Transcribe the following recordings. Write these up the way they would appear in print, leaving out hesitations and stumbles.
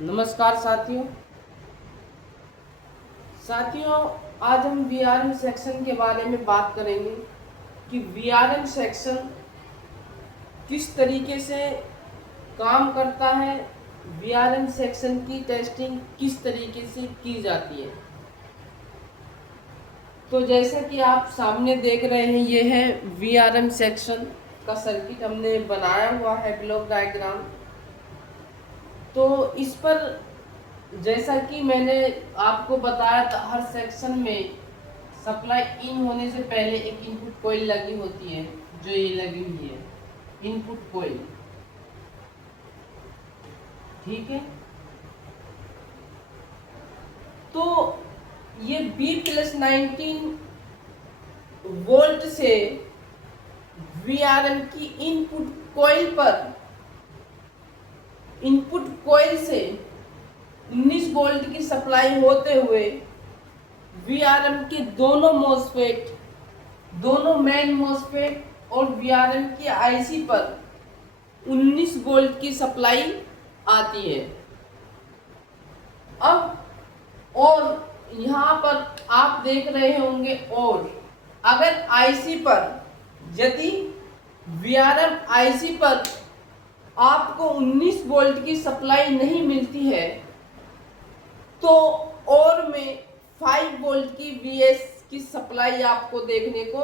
नमस्कार साथियों। आज हम वीआरएम सेक्शन के बारे में बात करेंगे कि वीआरएम सेक्शन किस तरीके से काम करता है, वीआरएम सेक्शन की टेस्टिंग किस तरीके से की जाती है। तो जैसा कि आप सामने देख रहे हैं, ये है वीआरएम सेक्शन का सर्किट हमने बनाया हुआ है, ब्लॉक डायग्राम। तो इस पर जैसा कि मैंने आपको बताया था, हर सेक्शन में सप्लाई इन होने से पहले एक इनपुट कॉइल लगी होती है, जो ये लगी हुई है, इनपुट कॉइल। ठीक है, तो ये B+19 वोल्ट से VRM की इनपुट कॉइल से 19 वोल्ट की सप्लाई होते हुए VRM के दोनों मेन मॉसफेट और VRM की IC पर 19 वोल्ट की सप्लाई आती है। अब और यहाँ पर आप देख रहे होंगे, और अगर IC पर, यदि VRM IC पर आपको 19 वोल्ट की सप्लाई नहीं मिलती है, तो और में 5 वोल्ट की VS की सप्लाई आपको देखने को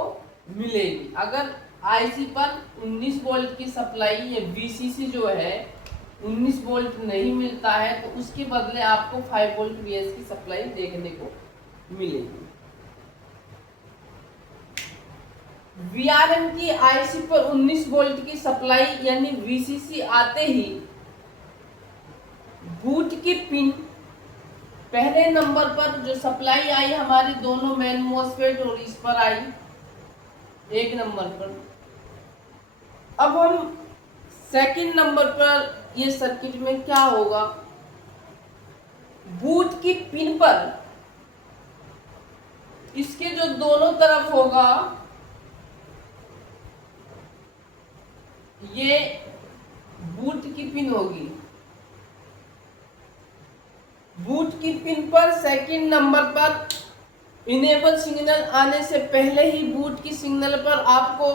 मिलेगी। अगर IC पर 19 वोल्ट की सप्लाई, ये VCC जो है 19 वोल्ट नहीं मिलता है, तो उसके बदले आपको 5 वोल्ट VS की सप्लाई देखने को मिलेगी। VRM की IC पर 19 वोल्ट की सप्लाई यानी VCC आते ही बूट की पिन पहले नंबर पर जो सप्लाई आई हमारी दोनों मेन मॉसफेट और इस पर आई 1 नंबर पर। अब हम सेकंड नंबर पर ये सर्किट में क्या होगा, बूट की पिन पर इसके जो दोनों तरफ होगा, ये बूट की पिन होगी। बूट की पिन पर सेकंड नंबर पर इनेबल सिग्नल आने से पहले ही बूट की सिग्नल पर आपको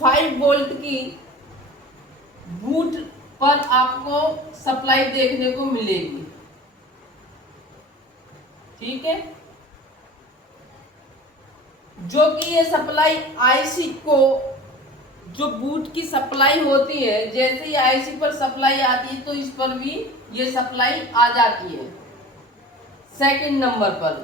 5 वोल्ट की बूट पर आपको सप्लाई देखने को मिलेगी। ठीक है, जो कि ये सप्लाई IC को, जो बूट की सप्लाई होती है, जैसे ही IC पर सप्लाई आती है तो इस पर भी ये सप्लाई आ जाती है सेकंड नंबर पर।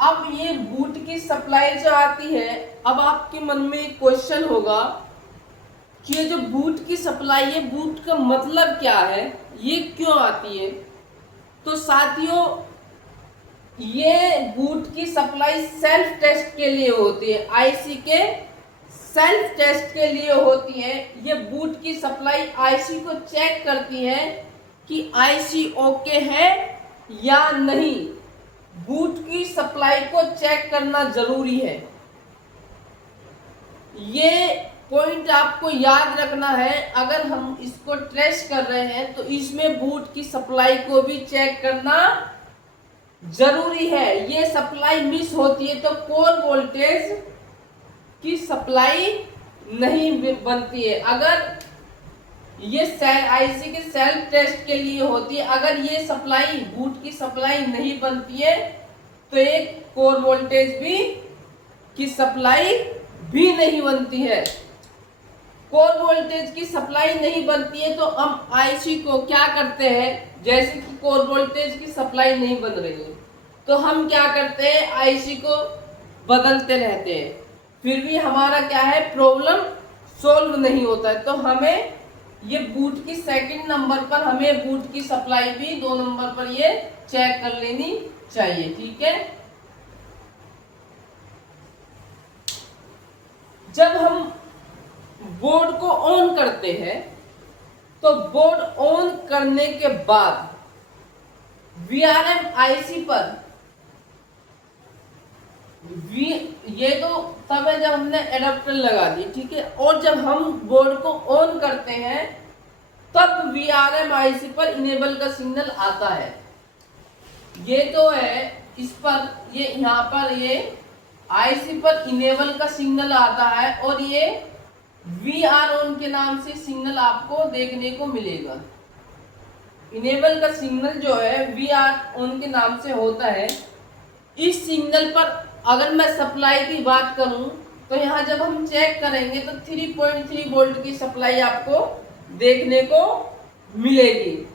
अब ये बूट की सप्लाई जो आती है, अब आपके मन में एक क्वेश्चन होगा कि ये जो बूट की सप्लाई है, बूट का मतलब क्या है, ये क्यों आती है। तो साथियों, ये बूट की सप्लाई सेल्फ टेस्ट के लिए होती है, IC के सेल्फ टेस्ट के लिए होती है। ये बूट की सप्लाई IC को चेक करती है कि IC ओके है या नहीं। बूट की सप्लाई को चेक करना जरूरी है, ये पॉइंट आपको याद रखना है। अगर हम इसको ट्रेस कर रहे हैं तो इसमें बूट की सप्लाई को भी चेक करना जरूरी है। ये सप्लाई मिस होती है तो कोर वोल्टेज की सप्लाई नहीं बनती है। अगर ये IC के सेल्फ टेस्ट के लिए होती है, अगर ये सप्लाई, बूट की सप्लाई नहीं बनती है तो एक कोर वोल्टेज भी की सप्लाई भी नहीं बनती है। कोर वोल्टेज की सप्लाई नहीं बनती है तो हम IC को क्या करते हैं, जैसे कि कोर वोल्टेज की सप्लाई नहीं बन रही है तो हम क्या करते हैं, IC को बदलते रहते हैं, फिर भी हमारा क्या है, प्रॉब्लम सोल्व नहीं होता है। तो हमें ये बूट की सेकंड नंबर पर हमें बूट की सप्लाई भी 2 नंबर पर ये चेक कर लेनी चाहिए। ठीक है, जब हम बोर्ड को ऑन करते हैं तो बोर्ड ऑन करने के बाद VRM IC पर ये तो तब है जब हमने एडाप्टर लगा दी। ठीक है, और जब हम बोर्ड को ऑन करते हैं तब VRM IC पर इनेबल का सिग्नल आता है। ये तो है इस पर, ये यहाँ पर ये IC पर इनेबल का सिग्नल आता है और ये VR ऑन के नाम से सिग्नल आपको देखने को मिलेगा। इनेबल का सिग्नल जो है VR ऑन के नाम से होता है। इस सिग्नल पर अगर मैं सप्लाई की बात करूं तो यहाँ जब हम चेक करेंगे तो 3.3 वोल्ट की सप्लाई आपको देखने को मिलेगी।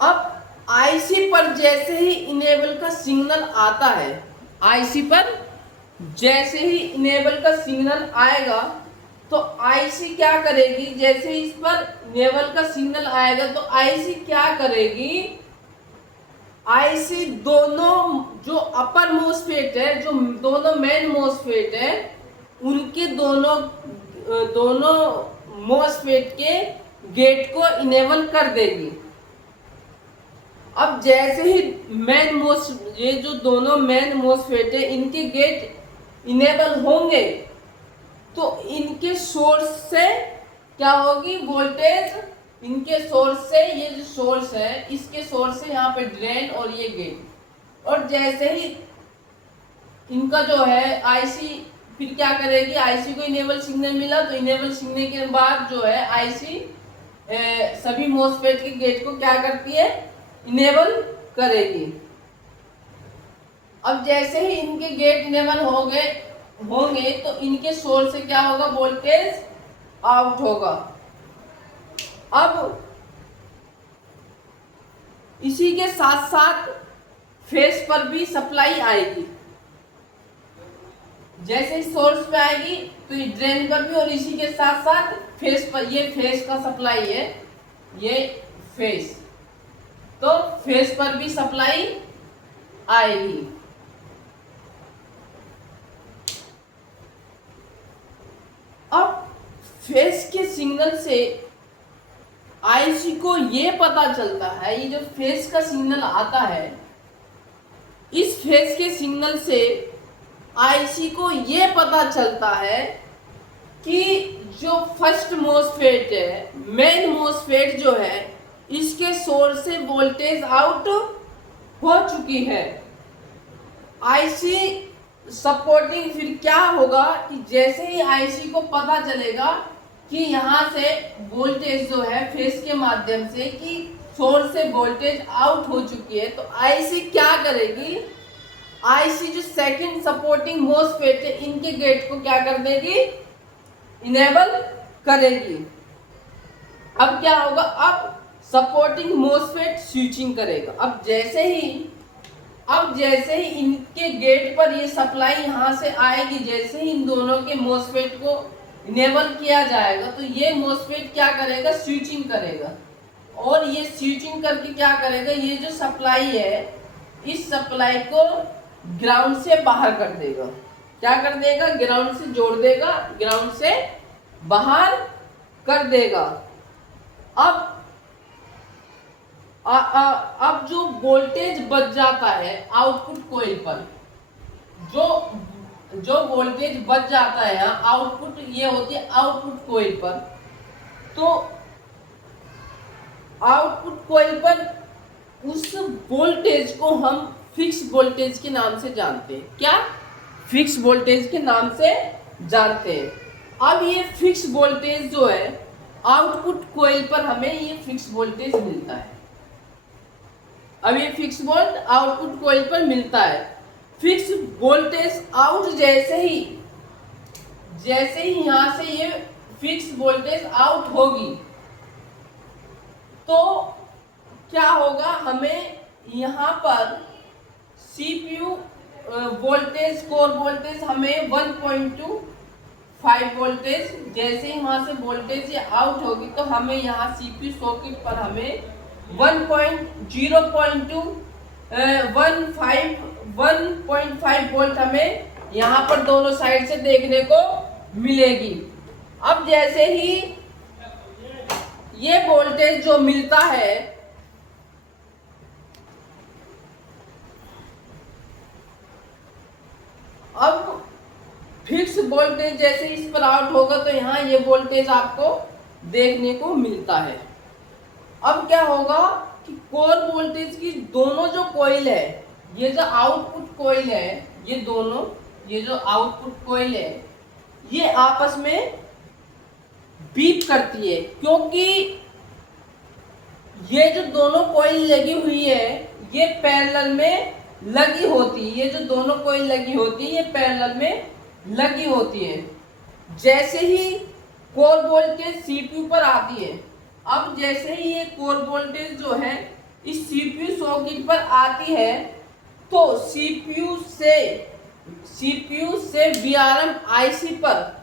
अब IC पर जैसे ही इनेबल का सिग्नल आता है, IC पर जैसे ही इनेबल का सिग्नल आएगा तो IC क्या करेगी, जैसे इस पर इनेबल का सिग्नल आएगा तो IC क्या करेगी, IC दोनों जो अपर मोसफेट है, जो दोनों मेन मोसफेट है, उनके दोनों मोसफेट के गेट को इनेबल कर देगी। अब जैसे ही ये जो दोनों मेन मोसफेट है, इनके गेट इनेबल होंगे तो इनके सोर्स से क्या होगी, वोल्टेज, इनके सोर्स से, ये जो सोर्स है इसके सोर्स से यहाँ पे ड्रेन और ये गेट, और जैसे ही इनका जो है IC फिर क्या करेगी, IC को इनेबल सिग्नल मिला तो इनेबल सिग्नल के बाद जो है IC सभी मोसफेट के गेट को क्या करती है, इनेबल करेगी। अब जैसे ही इनके गेट इनेबल होंगे तो इनके सोर्स से क्या होगा, वोल्टेज आउट होगा। अब इसी के साथ साथ फेस पर भी सप्लाई आएगी। जैसे ही सोर्स पे आएगी तो ये ड्रेन पर भी, और इसी के साथ साथ फेस पर, ये फेस का सप्लाई है, ये फेस, तो फेस पर भी सप्लाई आएगी। अब फेस के सिग्नल से IC को ये पता चलता है, ये जो फेस का सिग्नल आता है, इस फेस के सिग्नल से IC को ये पता चलता है कि जो फर्स्ट मोसफेट है, मेन मोसफेट जो है, इसके सोर्स से वोल्टेज आउट हो चुकी है। IC सपोर्टिंग फिर क्या होगा कि जैसे ही IC को पता चलेगा कि यहाँ से वोल्टेज जो है फेस के माध्यम से कि सोर्स से वोल्टेज आउट हो चुकी है, तो IC क्या करेगी, IC जो सेकंड सपोर्टिंग मोसफेट है, इनके गेट को क्या कर देगी, इनेबल करेगी। अब क्या होगा, अब सपोर्टिंग मोसफेट स्विचिंग करेगा। अब जैसे ही इनके गेट पर ये सप्लाई यहाँ से आएगी, जैसे ही इन दोनों के मोसफेट को इनेबल किया जाएगा तो ये मोसफेट क्या करेगा, स्विचिंग करेगा, और ये स्विचिंग करके क्या करेगा, ये जो सप्लाई है इस सप्लाई को ग्राउंड से बाहर कर देगा। क्या कर देगा, ग्राउंड से जोड़ देगा, ग्राउंड से बाहर कर देगा। अब जो वोल्टेज बच जाता है आउटपुट कॉइल पर, जो वोल्टेज बच जाता है आउटपुट, ये होती है आउटपुट कॉइल पर, तो आउटपुट कॉइल पर उस वोल्टेज को हम फिक्स वोल्टेज के नाम से जानते हैं। क्या, फिक्स वोल्टेज के नाम से जानते हैं। अब ये फिक्स वोल्टेज जो है आउटपुट कॉइल पर हमें ये फिक्स वोल्टेज मिलता है। अब ये फिक्स वोल्ट आउटपुट कॉइल पर मिलता है। फिक्स वोल्टेज आउट जैसे ही यहां से ये फिक्स वोल्टेज आउट होगी तो क्या होगा, हमें यहाँ पर CPU वोल्टेज, कोर वोल्टेज हमें 1.25 वोल्टेज, जैसे ही वहां से वोल्टेज ये आउट होगी तो हमें यहाँ CPU सॉकेट पर हमें 1.5 वोल्ट हमें यहाँ पर दोनों साइड से देखने को मिलेगी। अब जैसे ही ये वोल्टेज जो मिलता है, अब फिक्स वोल्टेज जैसे इस पर आउट होगा तो यहाँ ये वोल्टेज आपको देखने को मिलता है। अब क्या होगा कि कोर वोल्टेज की दोनों जो कॉइल है, ये जो आउटपुट कॉइल है, ये दोनों, ये जो आउटपुट कॉइल है, ये आपस में बीप करती है, क्योंकि ये जो दोनों कॉइल लगी हुई है ये पैरेलल में लगी होती है। ये जो दोनों कॉइल लगी होती है ये पैरेलल में लगी होती है। जैसे ही कोर वोल्टेज सीपीयू पर आती है, अब जैसे ही ये कोर वोल्टेज जो है इस सीपीयू सॉकेट पर आती है, तो सीपीयू से वीआरएम आईसी पर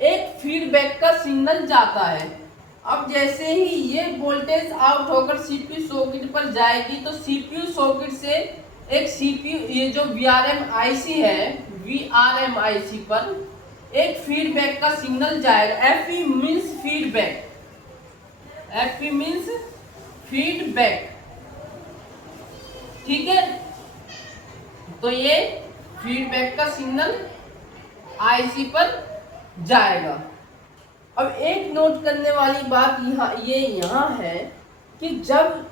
एक फीडबैक का सिग्नल जाता है। अब जैसे ही ये वोल्टेज आउट होकर सीपीयू सॉकेट पर जाएगी, तो सीपीयू सॉकेट से एक सीपीयू, ये जो वीआरएम आईसी है, वीआरएम आईसी पर एक फीडबैक का सिग्नल जाएगा। FE means feedback, FE means feedback, ठीक है। तो ये फीडबैक का सिग्नल आईसी पर जाएगा। अब एक नोट करने वाली बात यहाँ है कि जब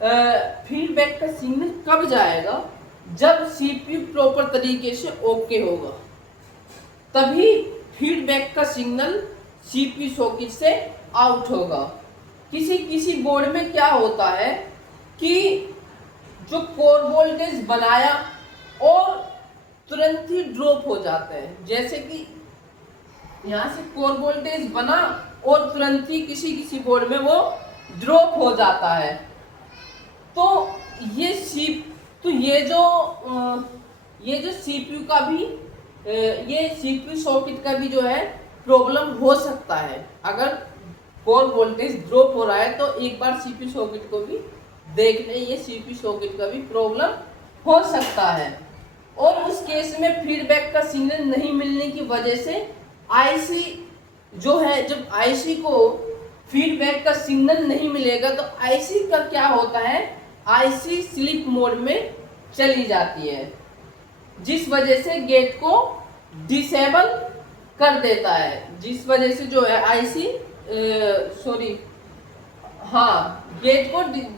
फीडबैक का सिग्नल कब जाएगा, जब सीपीयू प्रॉपर तरीके से ओके होगा, तभी फीडबैक का सिग्नल सीपीयू सॉकेट से आउट होगा। किसी बोर्ड में क्या होता है कि जो कोर वोल्टेज बनाया और तुरंत ही ड्रॉप हो जाते हैं। जैसे कि यहाँ से कोर वोल्टेज बना और तुरंत ही किसी बोर्ड में वो ड्रॉप हो जाता है। तो ये सीपीयू का भी, ये सीपीयू सॉकेट का भी जो है प्रॉब्लम हो सकता है। अगर कोर वोल्टेज ड्रॉप हो रहा है तो एक बार सीपीयू सॉकेट को भी देख लें, ये सीपीयू सॉकेट का भी प्रॉब्लम हो सकता है। और उस केस में फीडबैक का सिग्नल नहीं मिलने की वजह से आईसी जो है, जब आईसी को फीडबैक का सिग्नल नहीं मिलेगा तो आईसी का क्या होता है, आईसी स्लीप मोड में चली जाती है, जिस वजह से गेट को डिसेबल कर देता है। जिस वजह से जो है आईसी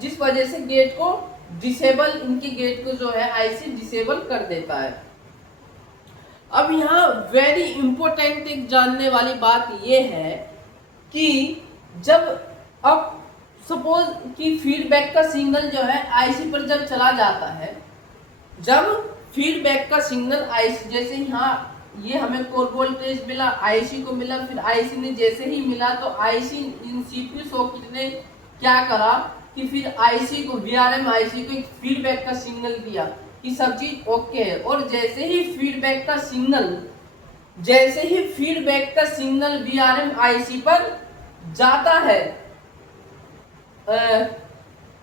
जिस वजह से गेट को डिसेबल, इनके गेट को जो है आईसी डिसेबल कर देता है। अब यहाँ वेरी इंपॉर्टेंट एक जानने वाली बात ये है कि जब अब सपोज कि फीडबैक का सिग्नल जो है आईसी पर जब चला जाता है, जब फीडबैक का सिग्नल आईसी, जैसे यहाँ ये हमें कोर वोल्टेज मिला, आईसी को मिला, फिर आईसी ने जैसे ही मिला तो आईसी इन सीपीयू सॉकेट ने क्या करा कि फिर आईसी को, वीआरएम आईसी को एक फीडबैक का सिग्नल दिया कि सब चीज ओके है। और जैसे ही फीडबैक का सिग्नल वीआरएम आईसी पर जाता है,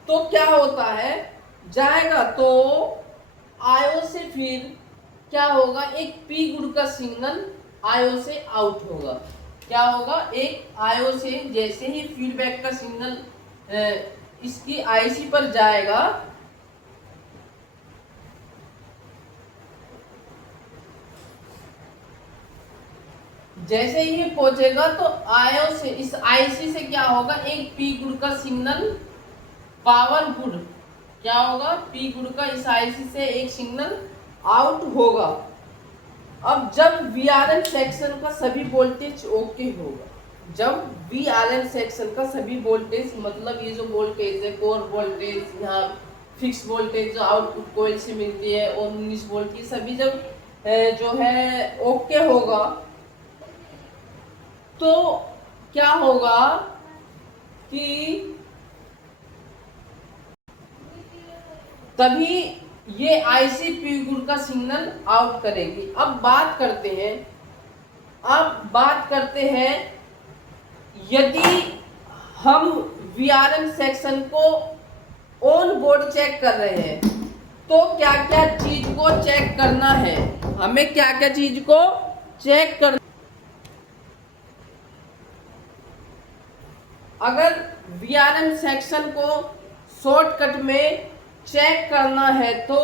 तो क्या होता है, जाएगा तो आईओ से फिर क्या होगा, एक पी गुड का सिग्नल आईओ से आउट होगा। क्या होगा, एक आईओ से जैसे ही फीडबैक का सिग्नल इसकी आईसी पर जाएगा, जैसे ही पहुंचेगा तो आईओ से, इस आईसी से क्या होगा, एक पी गुड का सिग्नल, पावर गुड, क्या होगा, पी गुड का इस आईसी से एक सिग्नल आउट होगा। अब जब वीआरएम सेक्शन का सभी वोल्टेज ओके होगा, जब वीआरएम सेक्शन का सभी वोल्टेज, मतलब ये जो वोल्टेज है, कोर वोल्टेज, यहाँ फिक्स वोल्टेज जो आउटपुट कॉइल से मिलती है और 19 वोल्ट की सभी जब जो है ओके होगा, तो क्या होगा कि तभी ये आईसी पी गुड का सिग्नल आउट करेगी। अब बात करते हैं यदि हम वीआरएम सेक्शन को ऑन बोर्ड चेक कर रहे हैं तो क्या क्या चीज को चेक करना है, हमें क्या क्या चीज को चेक करना। अगर वीआरएम सेक्शन को शॉर्टकट में चेक करना है तो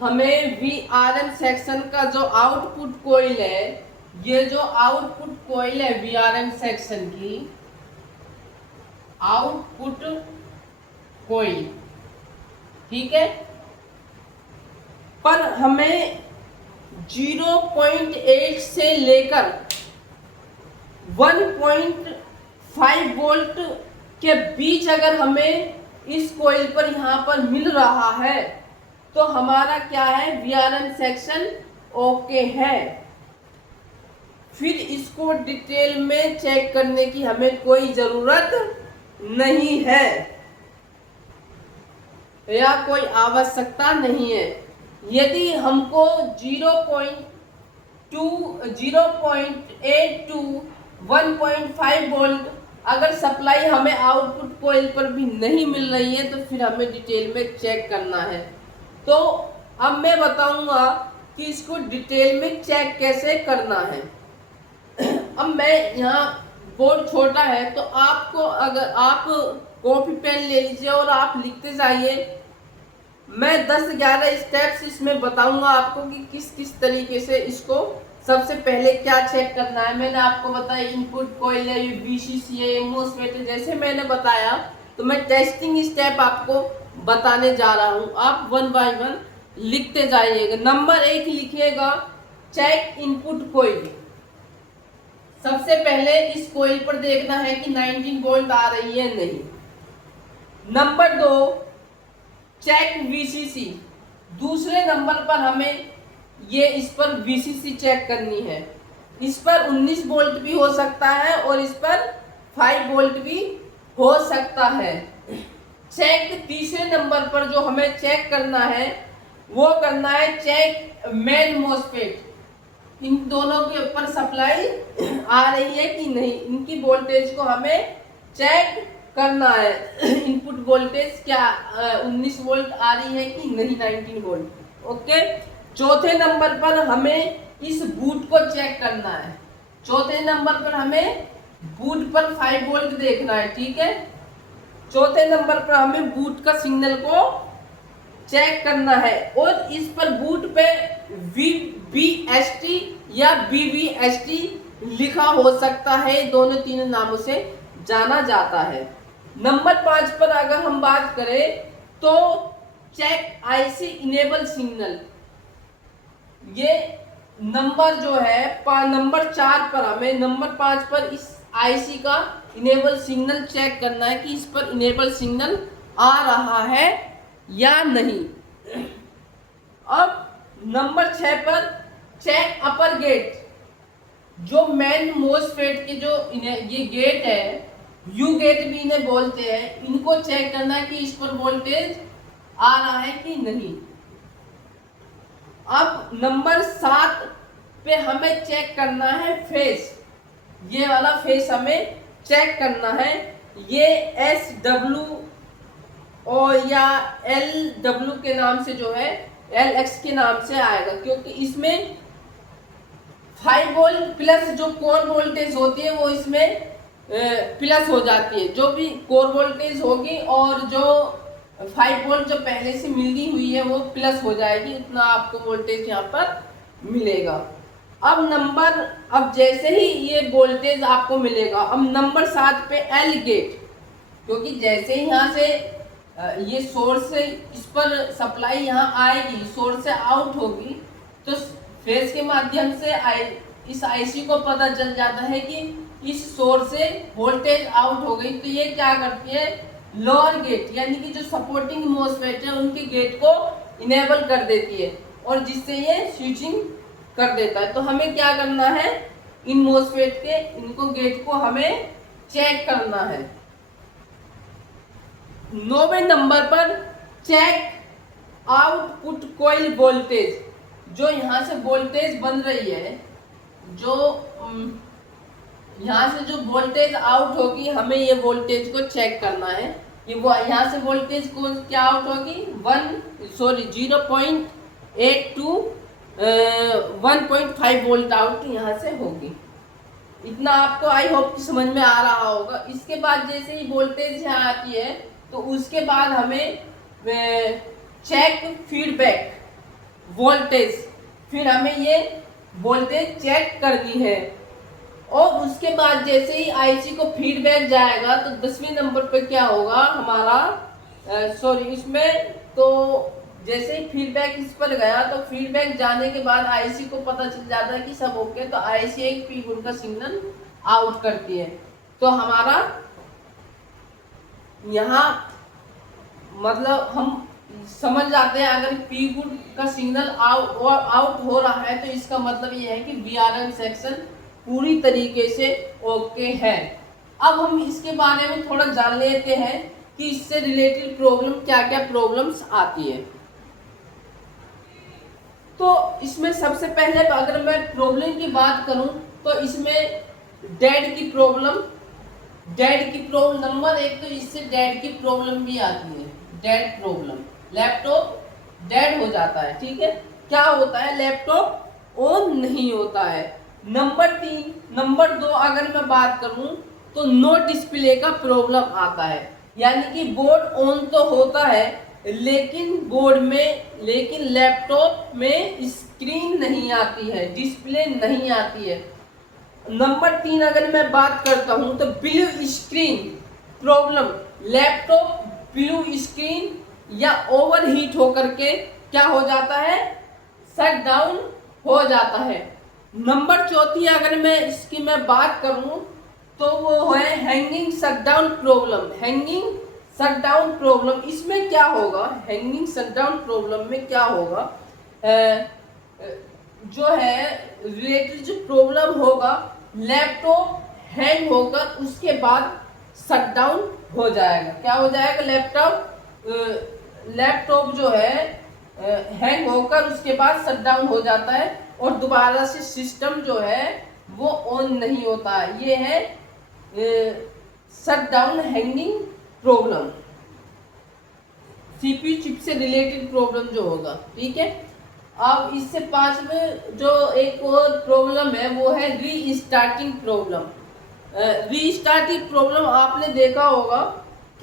हमें वीआरएम सेक्शन का जो आउटपुट कॉइल है ये जो आउटपुट कॉइल है वीआरएम सेक्शन की, आउटपुट कॉइल, ठीक है, पर हमें 0.8 से लेकर 1.5 वोल्ट के बीच अगर हमें इस कॉइल पर यहाँ पर मिल रहा है तो हमारा क्या है, वीआरएम सेक्शन ओके है। फिर इसको डिटेल में चेक करने की हमें कोई जरूरत नहीं है या कोई आवश्यकता नहीं है। यदि हमको 0.8 टू 1.5 वोल्ट अगर सप्लाई हमें आउटपुट कॉइल पर भी नहीं मिल रही है तो फिर हमें डिटेल में चेक करना है। तो अब मैं बताऊंगा कि इसको डिटेल में चेक कैसे करना है। अब मैं यहाँ, बोर्ड छोटा है तो आपको, अगर आप कॉपी पेन ले लीजिए और आप लिखते जाइए। मैं 10-11 स्टेप्स इसमें बताऊंगा आपको कि किस किस तरीके से इसको सबसे पहले क्या चेक करना है। मैंने आपको बताया इनपुट कॉइल है, बीसीसी है, मोसफेट है, जैसे मैंने बताया। तो मैं टेस्टिंग स्टेप आपको बताने जा रहा हूँ, आप 1 बाय 1 लिखते जाइएगा। नंबर 1 लिखिएगा, चेक इनपुट कॉइल। सबसे पहले इस कॉइल पर देखना है कि 19 वोल्ट आ रही है, नहीं। Number 2, check VCC. दूसरे नंबर पर हमें ये इस पर वीसीसी चेक करनी है। इस पर 19 वोल्ट भी हो सकता है और इस पर 5 वोल्ट भी हो सकता है। चेक तीसरे नंबर पर जो हमें चेक करना है वो करना है चेक मेन मोसफेट। इन दोनों के ऊपर सप्लाई आ रही है कि नहीं, इनकी वोल्टेज को हमें चेक करना है। इनपुट वोल्टेज क्या 19 वोल्ट आ रही है कि नहीं, 19 वोल्ट। ओके। चौथे नंबर पर हमें इस बूट को चेक करना है। चौथे नंबर पर हमें बूट पर 5 वोल्ट देखना है, ठीक है। चौथे नंबर पर हमें बूट का सिग्नल को चेक करना है और इस पर बूट पे VBST या BBST लिखा हो सकता है, दोनों तीनों नामों से जाना जाता है। नंबर 5 पर अगर हम बात करें तो चेक IC इनेबल सिग्नल। ये नंबर जो है नंबर 4 पर हमें, नंबर 5 पर इस IC का इनेबल सिग्नल चेक करना है कि इस पर इनेबल सिग्नल आ रहा है या नहीं। अब नंबर 6 पर चेक अपर गेट। जो मेन मोसफेट के जो ये गेट है, यू गेट भी इन्हें बोलते हैं, इनको चेक करना है कि इस पर वोल्टेज आ रहा है कि नहीं। अब नंबर 7 पे हमें चेक करना है फेस। ये वाला फेस हमें चेक करना है। ये SW और या LW के नाम से जो है, LX के नाम से आएगा, क्योंकि इसमें 5 वोल्ट प्लस जो कोर वोल्टेज होती है वो इसमें प्लस हो जाती है। जो भी कोर वोल्टेज होगी और जो 5 वोल्ट जो पहले से मिली हुई है वो प्लस हो जाएगी, इतना आपको वोल्टेज यहाँ पर मिलेगा। अब जैसे ही ये वोल्टेज आपको मिलेगा, अब नंबर 7 पे L गेट, क्योंकि जैसे ही यहाँ से ये सोर्स से इस पर सप्लाई यहाँ आएगी, सोर्स से आउट होगी, तो फेज के माध्यम से इस IC को पता चल जाता है कि इस सोर्स से वोल्टेज आउट हो गई। तो ये क्या करती है, लोअर गेट यानी कि जो सपोर्टिंग मोसफेट है उनके गेट को इनेबल कर देती है और जिससे ये स्विचिंग कर देता है। तो हमें क्या करना है, इन मोसफेट के इनको गेट को हमें चेक करना है। 9वें नंबर पर चेक आउटपुट कॉइल वोल्टेज। जो यहाँ से वोल्टेज बन रही है, जो यहाँ से जो वोल्टेज आउट होगी, हमें ये वोल्टेज को चेक करना है कि वो यहाँ से वोल्टेज को क्या आउट होगी, 0.8 टू 1.5 वोल्ट आउट यहाँ से होगी। इतना आपको आई होप कि समझ में आ रहा होगा। इसके बाद जैसे ही वोल्टेज यहाँ आती है तो उसके बाद हमें चेक फीडबैक वोल्टेज, फिर हमें ये वोल्टेज चेक करनी है। और उसके बाद जैसे ही आईसी को फीडबैक जाएगा तो 10वें नंबर पे क्या होगा हमारा, सॉरी इसमें तो जैसे ही फीडबैक इस पर गया तो फीडबैक जाने के बाद आईसी को पता चल जाता है कि सब ओके, तो आईसी एक पी गुड का सिग्नल आउट करती है। तो हमारा यहाँ मतलब हम समझ जाते हैं अगर पी गुड का सिग्नल आउट हो रहा है तो इसका मतलब ये है कि वीआरएम सेक्शन पूरी तरीके से ओके है। अब हम इसके बारे में थोड़ा जान लेते हैं कि इससे रिलेटेड प्रॉब्लम क्या क्या प्रॉब्लम्स आती है। तो इसमें सबसे पहले अगर मैं प्रॉब्लम की बात करूं तो इसमें डेड की प्रॉब्लम नंबर 1, तो इससे डेड की प्रॉब्लम भी आती है। डेड प्रॉब्लम, लैपटॉप डेड हो जाता है, ठीक है, क्या होता है, लैपटॉप ऑन नहीं होता है। नंबर 2 अगर मैं बात करूं तो नो डिस्प्ले का प्रॉब्लम आता है, यानी कि बोर्ड ऑन तो होता है लेकिन लैपटॉप में स्क्रीन नहीं आती है, डिस्प्ले नहीं आती है। नंबर 3 अगर मैं बात करता हूं तो blue screen problem, laptop blue screen या ओवरहीट होकर के क्या हो जाता है, शट डाउन हो जाता है। नंबर 4 अगर मैं इसकी बात करूं तो वो है हैंगिंग शटडाउन प्रॉब्लम। इसमें क्या होगा, हैंगिंग शटडाउन प्रॉब्लम में क्या होगा, जो है रिलेटेड जो प्रॉब्लम होगा, लैपटॉप हैंग होकर उसके बाद शटडाउन हो जाएगा। क्या हो जाएगा, लैपटॉप जो है हैंग होकर उसके बाद शटडाउन हो जाता है और दोबारा से सिस्टम जो है वो ऑन नहीं होता है। ये है shutdown hanging problem, CPU chip से रिलेटेड प्रॉब्लम जो होगा, ठीक है। अब इससे 5वें जो एक और प्रॉब्लम है वो है रीस्टार्टिंग प्रॉब्लम। रीस्टार्टिंग प्रॉब्लम आपने देखा होगा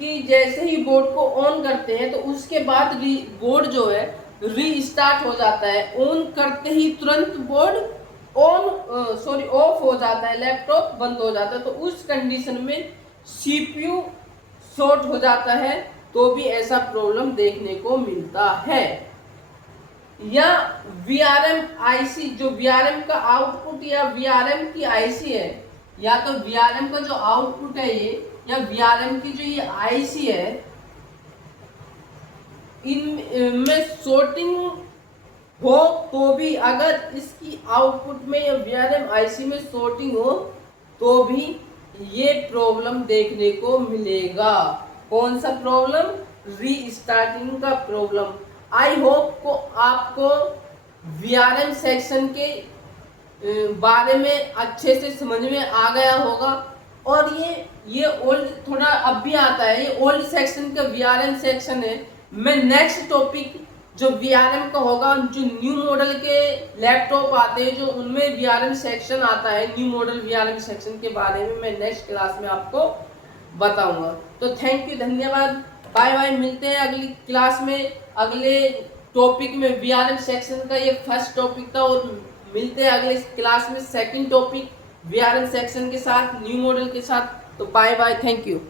कि जैसे ही बोर्ड को ऑन करते हैं तो उसके बाद बोर्ड जो है रीस्टार्ट हो जाता है। ऑन करते ही तुरंत बोर्ड ऑफ हो जाता है, लैपटॉप बंद हो जाता है। तो उस कंडीशन में सीपीयू शॉर्ट हो जाता है तो भी ऐसा प्रॉब्लम देखने को मिलता है। या वीआरएम आईसी, जो वीआरएम का आउटपुट या वीआरएम की आईसी है, या तो वीआरएम का जो आउटपुट है ये या वीआरएम की जो ये आईसी है, इनमें शॉर्टिंग हो तो भी, अगर इसकी आउटपुट में या वीआरएम आईसी में शॉर्टिंग हो तो भी ये प्रॉब्लम देखने को मिलेगा। कौन सा प्रॉब्लम, रीस्टार्टिंग का प्रॉब्लम। आई होप को आपको वीआरएम सेक्शन के बारे में अच्छे से समझ में आ गया होगा। और ये ओल्ड थोड़ा अब भी आता है, ये ओल्ड सेक्शन का वीआरएम सेक्शन है। मैं नेक्स्ट टॉपिक जो वीआरएम का होगा, जो न्यू मॉडल के लैपटॉप आते हैं जो उनमें वीआरएम सेक्शन आता है, न्यू मॉडल वीआरएम सेक्शन के बारे में मैं नेक्स्ट क्लास में आपको बताऊंगा। तो थैंक यू, धन्यवाद, बाय बाय। मिलते हैं अगली क्लास में अगले टॉपिक में। वीआरएम सेक्शन का ये फर्स्ट टॉपिक था और मिलते हैं अगले क्लास में सेकंड टॉपिक वीआरएम सेक्शन के साथ, न्यू मॉडल के साथ। तो बाय बाय, थैंक यू।